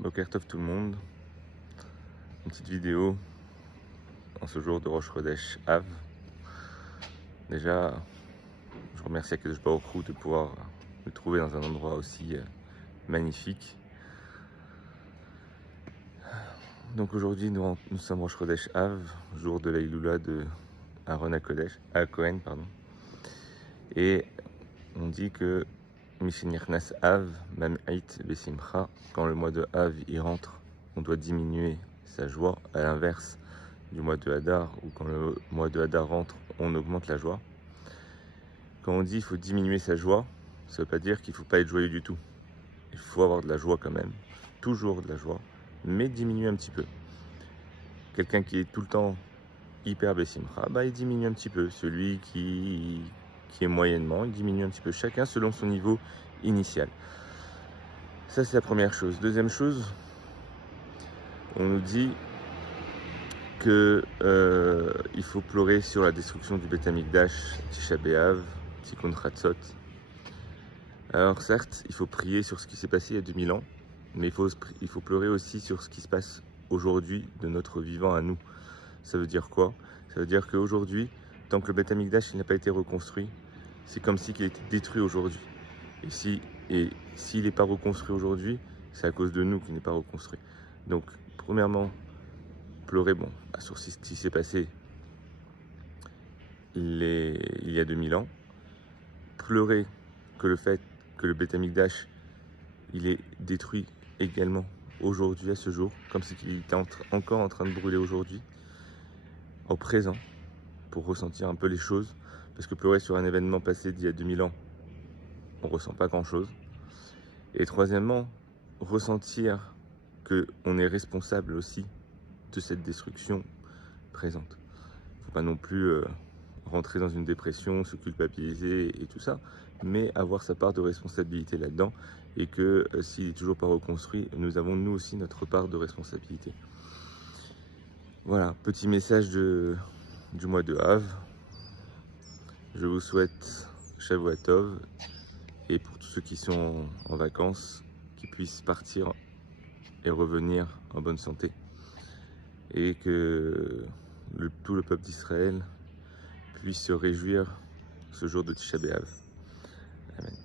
Boker Tov tout le monde, une petite vidéo en ce jour de Rosh Chodesh Av. Déjà, je remercie Akadosh Baruch Hu de pouvoir me trouver dans un endroit aussi magnifique. Donc aujourd'hui, nous sommes Rosh Chodesh Av, jour de la Iloula de Aaron à Cohen, pardon. Et on dit que Mishenichnas Av, Mam'ait Besimcha, quand le mois de Av y rentre, on doit diminuer sa joie, à l'inverse du mois de Hadar, ou quand le mois de Hadar rentre, on augmente la joie. Quand on dit qu'il faut diminuer sa joie, ça ne veut pas dire qu'il ne faut pas être joyeux du tout. Il faut avoir de la joie quand même, toujours de la joie, mais diminuer un petit peu. Quelqu'un qui est tout le temps hyper Besimcha, bah, il diminue un petit peu. Celui qui est moyennement, il diminue un petit peu. Chacun selon son niveau initial. Ça, c'est la première chose. Deuxième chose, on nous dit que il faut pleurer sur la destruction du Beth Amikdash, Tisha B'Av, Tikkun Chatzot. Alors certes, il faut prier sur ce qui s'est passé il y a 2000 ans, mais il faut pleurer aussi sur ce qui se passe aujourd'hui de notre vivant à nous. Ça veut dire quoi? Ça veut dire qu'aujourd'hui, tant que le Beth Amikdash n'a pas été reconstruit, c'est comme si il était détruit aujourd'hui. Et s'il n'est pas reconstruit aujourd'hui, c'est à cause de nous qu'il n'est pas reconstruit. Donc, premièrement, pleurer sur ce qui s'est passé il y a 2000 ans. Pleurer que le fait que le Beth Amikdash il est détruit également aujourd'hui, à ce jour, comme si il était encore en train de brûler aujourd'hui, au présent, pour ressentir un peu les choses. Parce que pleurer sur un événement passé d'il y a 2000 ans, on ne ressent pas grand-chose. Et troisièmement, ressentir qu'on est responsable aussi de cette destruction présente. Il ne faut pas non plus rentrer dans une dépression, se culpabiliser et tout ça, mais avoir sa part de responsabilité là-dedans, et que s'il n'est toujours pas reconstruit, nous avons nous aussi notre part de responsabilité. Voilà, petit message du mois de Av. Je vous souhaite Shavua Tov, et pour tous ceux qui sont en vacances, qu'ils puissent partir et revenir en bonne santé, et que tout le peuple d'Israël puisse se réjouir ce jour de Tisha B'Av. Amen.